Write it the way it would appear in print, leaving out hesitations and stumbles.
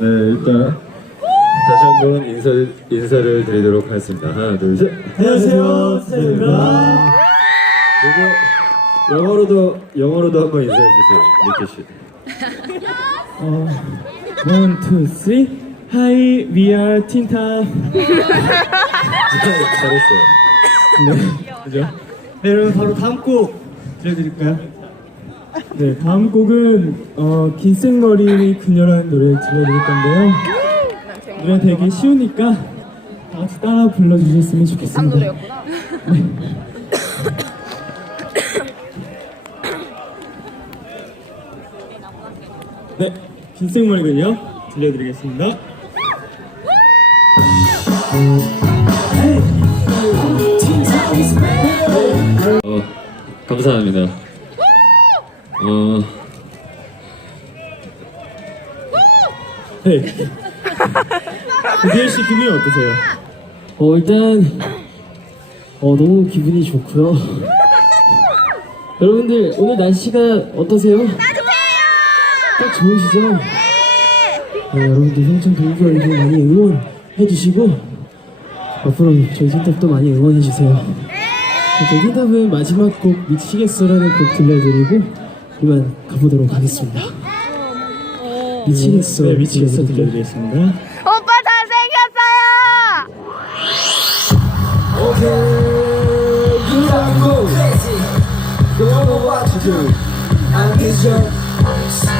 네, 일단 다시 한번 인사를 드리도록 하겠습니다. 하나, 둘, 셋. 안녕하세요, 스테입니다. 그리고 영어로도 한번 인사해 주세요, 니키 씨. One, two, three. Hi, we are 틴탑. 잘했어요. 네, 그죠? 네, 여러분 바로 다음 곡 들려드릴까요? 네, 다음 곡은 긴생머리 그녀라는 노래 들려드릴 건데요. 노래 되게 쉬우니까 다 같이 따라 불러주셨으면 좋겠습니다. 노래였구나. 네, 긴생머리 그녀 들려드리겠습니다. 감사합니다. 네. 우디엘 씨 기분이 어떠세요? 일단 너무 기분이 좋고요. 여러분들 오늘 날씨가 어떠세요? 딱 좋으시죠? 여러분들 평창 동부여행 많이 응원해 주시고 앞으로 저희 틴탑도 많이 응원해 주세요. 저희 틴탑은 마지막 곡 미치겠어라는 곡 들려드리고 이만 가보도록 하겠습니다. 미치겠어. 네, 미치겠어 들려드리겠습니다. 오빠 잘생겼어요. You don't go crazy. You don't know what to do. I'm just young.